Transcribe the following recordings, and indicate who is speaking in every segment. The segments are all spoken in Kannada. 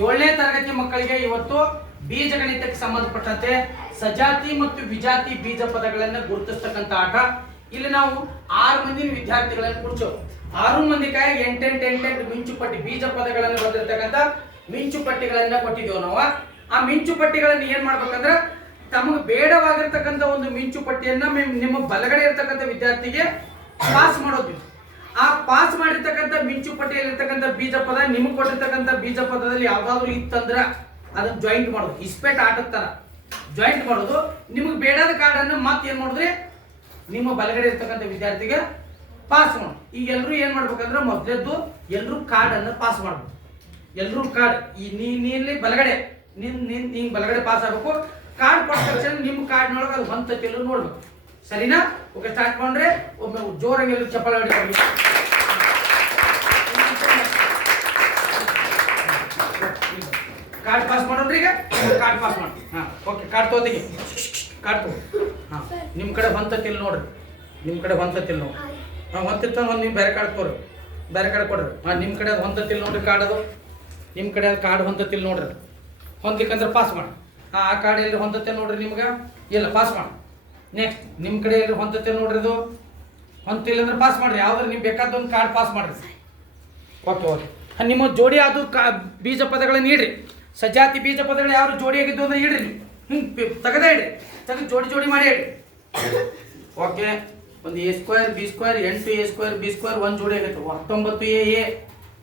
Speaker 1: ಏಳನೇ ತರಗತಿ ಮಕ್ಕಳಿಗೆ ಇವತ್ತು ಬೀಜಗಣಿತಕ್ಕೆ ಸಂಬಂಧಪಟ್ಟಂತೆ ಸಜಾತಿ ಮತ್ತು ವಿಜಾತಿ ಬೀಜ ಪದಗಳನ್ನು ಗುರುತಿಸ್ತಕ್ಕಂಥ ಆಟ. ಇಲ್ಲಿ ನಾವು ಆರು ಮಂದಿ ವಿದ್ಯಾರ್ಥಿಗಳನ್ನು ಕುಡಿಸೋ ಆರು ಮಂದಿ ಕಾಯಿ ಎಂಟೆಂಟು ಎಂಟೆಂಟು ಮಿಂಚು ಪಟ್ಟಿ ಬೀಜ ಪದಗಳನ್ನು ಮಿಂಚು ಪಟ್ಟಿಗಳನ್ನ ಕೊಟ್ಟಿದ್ದೇವೆ ನಾವು. ಆ ಮಿಂಚು ಪಟ್ಟಿಗಳನ್ನು ಏನ್ ಮಾಡ್ಬೇಕಂದ್ರೆ ತಮಗೆ ಬೇಡವಾಗಿರ್ತಕ್ಕಂಥ ಒಂದು ಮಿಂಚು ಪಟ್ಟಿಯನ್ನ ಮಿಮ್- ನಿಮ್ಮ ಬಲಗಡೆ ಇರ್ತಕ್ಕಂಥ ವಿದ್ಯಾರ್ಥಿಗೆ ಪಾಸ್ ಮಾಡೋದು ಮಾಡಿರ್ತಕ್ಕಂಥ ಮಿಂಚು ಪಟ್ಟಿಯಲ್ಲಿರ್ತಕ್ಕಂಥ ಬೀಜ ಪದ, ನಿಮ್ಗೆ ಕೊಟ್ಟಿರ್ತಕ್ಕಂಥ ಬೀಜ ಪದದಲ್ಲಿ ಯಾವ್ದಾದ್ರು ಇತ್ತಂದ್ರ ಅದನ್ನ ಜಾಯಿಂಟ್ ಮಾಡೋದು. ಇಸ್ಪೇಟ್ ಆಟದ ತರ. ಜಾಯಿಂಟ್ ಮಾಡೋದು. ನಿಮಗೆ ಬೇಡದ ಕಾರ್ಡನ್ನು ಮತ್ತೆ ಏನ್ ಮಾಡಿದ್ರಿ ನಿಮ್ಮ ಬಲಗಡೆ ಇರ್ತಕ್ಕಂಥ ವಿದ್ಯಾರ್ಥಿಗೆ ಪಾಸ್ ಮಾಡೋದು. ಈಗ ಎಲ್ಲರೂ ಏನ್ ಮಾಡ್ಬೇಕಂದ್ರೆ ಮೊದಲೇದ್ದು ಎಲ್ಲರೂ ಕಾರ್ಡ್ ಅನ್ನ ಪಾಸ್ ಮಾಡ್ಬೇಕು. ಎಲ್ಲರೂ ಕಾರ್ಡ್, ಈ ನೀ ಬಲಗಡೆ, ನಿನ್ ನಿನ್ ನಿಂಗ್ ಬಲಗಡೆ ಪಾಸ್ ಆಗಬೇಕು. ಕಾರ್ಡ್ ಕೊಟ್ಟ ತಕ್ಷಣ ನಿಮ್ಮ ಕಾರ್ಡ್ನೊಳಗೆ ಅದು ಎಲ್ಲರೂ ನೋಡ್ಬೇಕು. ಸರಿನಾ? ಓಕೆ ಸ್ಟಾರ್ಟ್ ಮಾಡ್ರೆ ಒಮ್ಮೆ ಜೋರಾಗಿ ಎಲ್ಲರೂ ಚಪ್ಪಾಳೆ ಕಾರ್ಡ್ ಪಾಸ್ ಮಾಡೋಣ್ರಿ ಈಗ? ಕಾರ್ಡ್ ಪಾಸ್ ಮಾಡಿ ಹಾಂ ಓಕೆ ಕಾರ್ಡ್ ತೋತಿಗೆ ಕಾರ್ಡ್ ತಗೋ. ಹಾಂ ನಿಮ್ಮ ಕಡೆ ಬಂತತಿಲ್ಲ ನೋಡ್ರಿ. ನಿಮ್ಮ ಕಡೆ ಬಂತತಿಲ್ಲ ನೋಡ್ರಿ. ಹಾಂ ಹೊಂತಿತ್ತ ಒಂದು ನೀವು ಬೇರೆ ಕಾರ್ಡ್ ತೋರಿ ಬೇರೆ ಕಾರ್ಡ್ ಕೊಡ್ರಿ. ಹಾಂ ನಿಮ್ಮ ಕಡೆ ಅದು ಹೊಂತತ್ತಿಲ್ಲ ನೋಡ್ರಿ ಕಾರ್ಡ್ ಅದು. ನಿಮ್ಮ ಕಡೆ ಅದು ಕಾರ್ಡ್ ಹೊಂತತಿಲ್ಲ ನೋಡ್ರಿ. ಹೊಂದ್ಲಿಕ್ಕಂದ್ರೆ ಪಾಸ್ ಮಾಡಿ. ಹಾಂ, ಆ ಕಾರ್ಡ್ ಎಲ್ಲಿ ಹೊಂದತ್ತೆ ನೋಡ್ರಿ ನಿಮ್ಗೆ? ಇಲ್ಲ ಪಾಸ್ ಮಾಡಿ. ನೆಕ್ಸ್ಟ್ ನಿಮ್ಮ ಕಡೆ ಎಲ್ಲಿ ಹೊಂದತ್ತೆ ನೋಡ್ರಿ ಅದು? ಹೊಂತಿಲ್ಲ ಅಂದ್ರೆ ಪಾಸ್ ಮಾಡ್ರಿ. ಯಾವ್ದಾರು ನೀವು ಬೇಕಾದ ಒಂದು ಕಾರ್ಡ್ ಪಾಸ್ ಮಾಡ್ರಿ. ಓಕೆ ಓಕೆ ನಿಮ್ಮ ಜೋಡಿ ಅದು ಕಾ, ಬೀಜ ಪದಗಳನ್ನ ಇಡ್ರಿ ಸಜಾತಿ ಬೀಜ ಪದಗಳು ಯಾರು ಜೋಡಿ ಆಗಿದ್ದು ಅಂದ್ರೆ ಇಡ್ರಿ ನೀವು. ಹ್ಞೂ ತೆಗದೇ ಇಡ್ರಿ. ತೆಗೆದು ಜೋಡಿ ಜೋಡಿ ಮಾಡಿ ಇಡ್ರಿ. ಓಕೆ ಒಂದು ಎ ಸ್ಕ್ವೇರ್ ಬಿ ಸ್ಕ್ವೇರ್ ಎಂಟು ಎ ಸ್ಕ್ವೇರ್ ಬಿ ಸ್ಕ್ವೇರ್ ಒಂದು ಜೋಡಿ ಆಗೈತೆ. ಹತ್ತೊಂಬತ್ತು ಎ ಎ.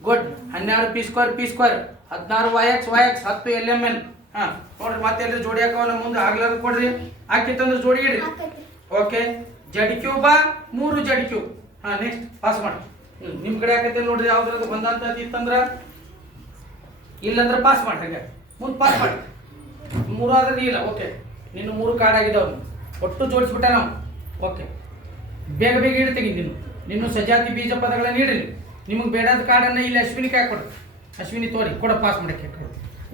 Speaker 1: ಗುಡ್. ಹನ್ನೆರಡು ಪಿ ಸ್ಕ್ವೇರ್ ಪಿ ಸ್ಕ್ವೇರ್. ಹದಿನಾರು ವೈ ಎಕ್ಸ್ ವೈ ಎಕ್ಸ್ ಹತ್ತು ಎಲ್ ಎಂ ಎನ್ ಹಾಂ ನೋಡ್ರಿ ಮತ್ತೆ ಎಲ್ಲರೂ ಜೋಡಿ ಹಾಕೋಣ ನಮ್ಮ ಮುಂದೆ ಆಗ್ಲಾರ ಕೊಡ್ರಿ. ಹಾಕಿತ್ತಂದ್ರೆ ಜೋಡಿ ಇಡ್ರಿ. ಓಕೆ ಜಡ್ ಕ್ಯೂಬ ಮೂರು ಜಡ್ ಕ್ಯೂಬ್ ಹಾಂ ನೆಕ್ಸ್ಟ್ ಪಾಸ್ ಮಾಡಿ. ನಿಮ್ಮ ನಿಮ್ ಕಡೆ ಹಾಕತ್ತೆ ನೋಡ್ರಿ ಯಾವ್ದ್ರದ್ದು ಬಂದಂತ ಇತ್ತಂದ್ರ ಇಲ್ಲಂದ್ರೆ ಪಾಸ್ ಮಾಡಿ, ಹಾಗೆ. ಮುಂದೆ ಪಾಸ್ ಮಾಡಿ. ಮೂರು ಆದ್ರೆ ಇಲ್ಲ ಓಕೆ ನಿನ್ನ ಮೂರು ಕಾರ್ಡ್ ಅವನು ಒಟ್ಟು ಜೋಡಿಸ್ಬಿಟ್ಟೆ ನಾವು. ಓಕೆ ಬೇಗ ಬೇಗ ಇಡ್ತೀವಿ ನೀನು. ನಿನ್ನ ಸಜಾತಿ ಬೀಜ ಪದಗಳನ್ನ ಇಡ್ರಿ ನಿಮಗೆ ಬೇಡದ ಕಾರ್ಡನ್ನು ಇಲ್ಲಿ ಅಶ್ವಿನಿ ಕಾಯಿ ಕೊಡು. ಅಶ್ವಿನಿ ತೋರಿ, ಕೊಡ ಪಾಸ್ ಮಾಡಕ್ಕೆ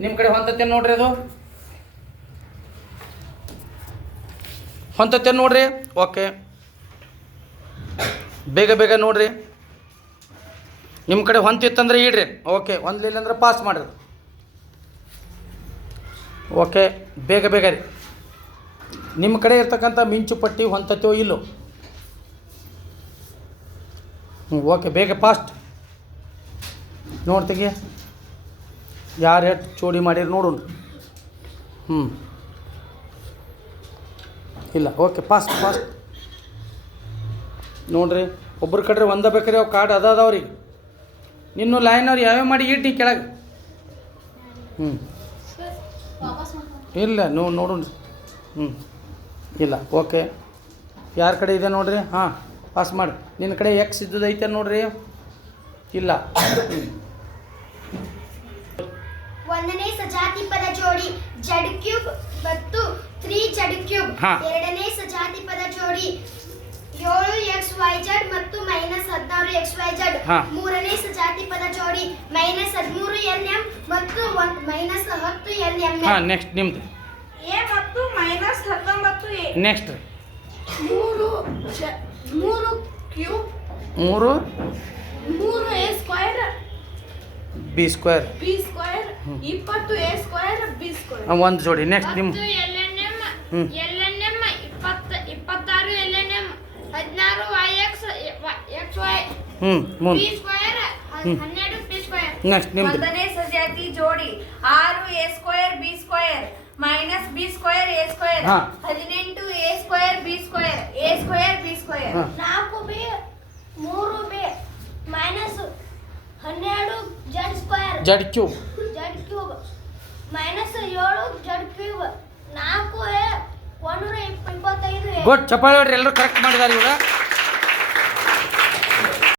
Speaker 1: ನಿಮ್ಮ ಕಡೆ. ಹೊಂತತ್ತೆ ನೋಡ್ರಿ ಅದು? ಹೊಂತತ್ತೆ ನೋಡ್ರಿ? ಓಕೆ ಬೇಗ ಬೇಗ ನೋಡ್ರಿ. ನಿಮ್ಮ ಕಡೆ ಹೊಂತಿತ್ತಂದ್ರೆ ಇಡ್ರಿ. ಓಕೆ ಹೊಂದ್ಲಿಲ್ಲ ಅಂದ್ರೆ ಪಾಸ್ ಮಾಡಿರಿ. ಓಕೆ ಬೇಗ ಬೇಗ ರೀ. ನಿಮ್ಮ ಕಡೆ ಇರ್ತಕ್ಕಂಥ ಮಿಂಚು ಪಟ್ಟಿ ಹೊಂತತ್ತೋ ಇಲ್ಲೋ? ಹ್ಞೂ ಓಕೆ ಬೇಗ ಫಾಸ್ಟ್ ನೋಡ್ತೀಗಿ. ಯಾರು ಎಷ್ಟು ಚೋಡಿ ಮಾಡಿರಿ ನೋಡೋಣ. ಹ್ಞೂ ಇಲ್ಲ ಓಕೆ ಫಾಸ್ಟ್ ಫಾಸ್ಟ್ ನೋಡ್ರಿ, ಒಬ್ರ ಕಡೆ ಒಂದ ಬೇಕ್ರಿ, ಅವು ಕಾರ್ಡ್ ಅದ ಅದಾವ್ರಿ ನಿನ್ನೂ ಲೈನ್ ಅವ್ರು ಯಾವ್ಯಾವ ಮಾಡಿ ಇಟ್ಟು ಕೆಳಗೆ? ಹ್ಞೂ ಇಲ್ಲ ನೋ ನೋಡೋಣ. ಹ್ಞೂ ಇಲ್ಲ ಓಕೆ. ಯಾರ ಕಡೆ ಇದೆ ನೋಡ್ರಿ? ಹಾಂ ಪಾಸ್ ಮಾಡಿ. ನಿನ್ನ ಕಡೆ ಎಕ್ಸ್ ಇದ್ದದೈತೆ ನೋಡ್ರಿ. ಇಲ್ಲ.
Speaker 2: ಒಂದನೇ ಸಜಾತಿ ಪದ ಜೋಡಿ ಜಡ್ ಕ್ಯೂಬ್ ಮತ್ತು ತ್ರೀ ಜಡ್ ಕ್ಯೂಬ್. ಎರಡನೇ ಸಜಾತಿ ಪದ ಜೋಡಿ ಏಳು ಎಕ್ಸ್ ವೈ ಜೆಡ್ ಮತ್ತು ಮೈನಸ್ ಹದಿನಾರು ಎಕ್ಸ್ ವೈ ಜೆಡ್
Speaker 1: ಹಾ.
Speaker 2: ಮೂರನೇ ಸಜಾತಿ ಪದ ಜೋಡಿ ಮೈನಸ್ ಹದಿಮೂರು ಎಲ್ ಎಂ ಮತ್ತು ಮೈನಸ್ ಹತ್ತು ಎಲ್ ಎಂ
Speaker 1: ಹಾಂ ನೆಕ್ಸ್ಟ್ ನಿಮ್ದು.
Speaker 3: ಎ ಮತ್ತು ಮೈನಸ್ ಹತ್ತೊಂಬತ್ತು ಎ.
Speaker 1: ನೆಕ್ಸ್ಟ್
Speaker 2: ಮೂರು ಜ- ಮೂರು ಕ್ಯೂಬ್.
Speaker 1: ಮೂರು?
Speaker 2: ಮೂರು A square.
Speaker 1: B square.
Speaker 3: B square. ಇಪ್ಪತ್ತು ಎ ಸ್ಕ್ವೇರ್ ಬಿ ಸ್ಕ್ವೇರ್.
Speaker 1: ಒಂದು ಜೋಡಿ. ನೆಕ್ಸ್ಟ್ ನಿಮ್ಮ
Speaker 4: ಹ್ಞೂ
Speaker 1: ಹ್ಮ್.
Speaker 4: LNM, ಇಪ್ಪತ್ತ ಇಪ್ಪತ್ತಾರು LNM, ಹದಿನಾರು ವೈ ಎಕ್ಸ್ ಎಕ್ಸ್ ವೈ
Speaker 1: ಹ್ಞೂ ಮುಂದೆ
Speaker 4: ಪಿ ಸ್ಕ್ವೇರ್
Speaker 1: ಹ್ಮ್.
Speaker 4: ಸ್ಕ್ವೇರ್
Speaker 1: ನೆಕ್ಸ್ಟ್ ನಿಮ್ದು.
Speaker 3: ಒಂದನೇ ಸಜಾತಿ ಜೋಡಿ. ಆರು A square B square minus B square A square
Speaker 1: ಹಾ.
Speaker 3: ಹದಿನೆಂಟು A square B square A square B square
Speaker 1: ಹಾ.
Speaker 2: ನಾಲ್ಕು ಬಿ ಮೂರು ಬಿ ಮೈನಸ್ ಹನ್ನೆರಡು Z square
Speaker 1: Z cube
Speaker 2: minus ಏಳು ಜಡ್ ಕ್ಯೂಬ್
Speaker 1: ಗುಡ್ ಚಪ್ಪಾಳೆ ಎಲ್ಲರೂ ಕರೆಕ್ಟ್ ಮಾಡಿದಾರೆ ಇವಾಗ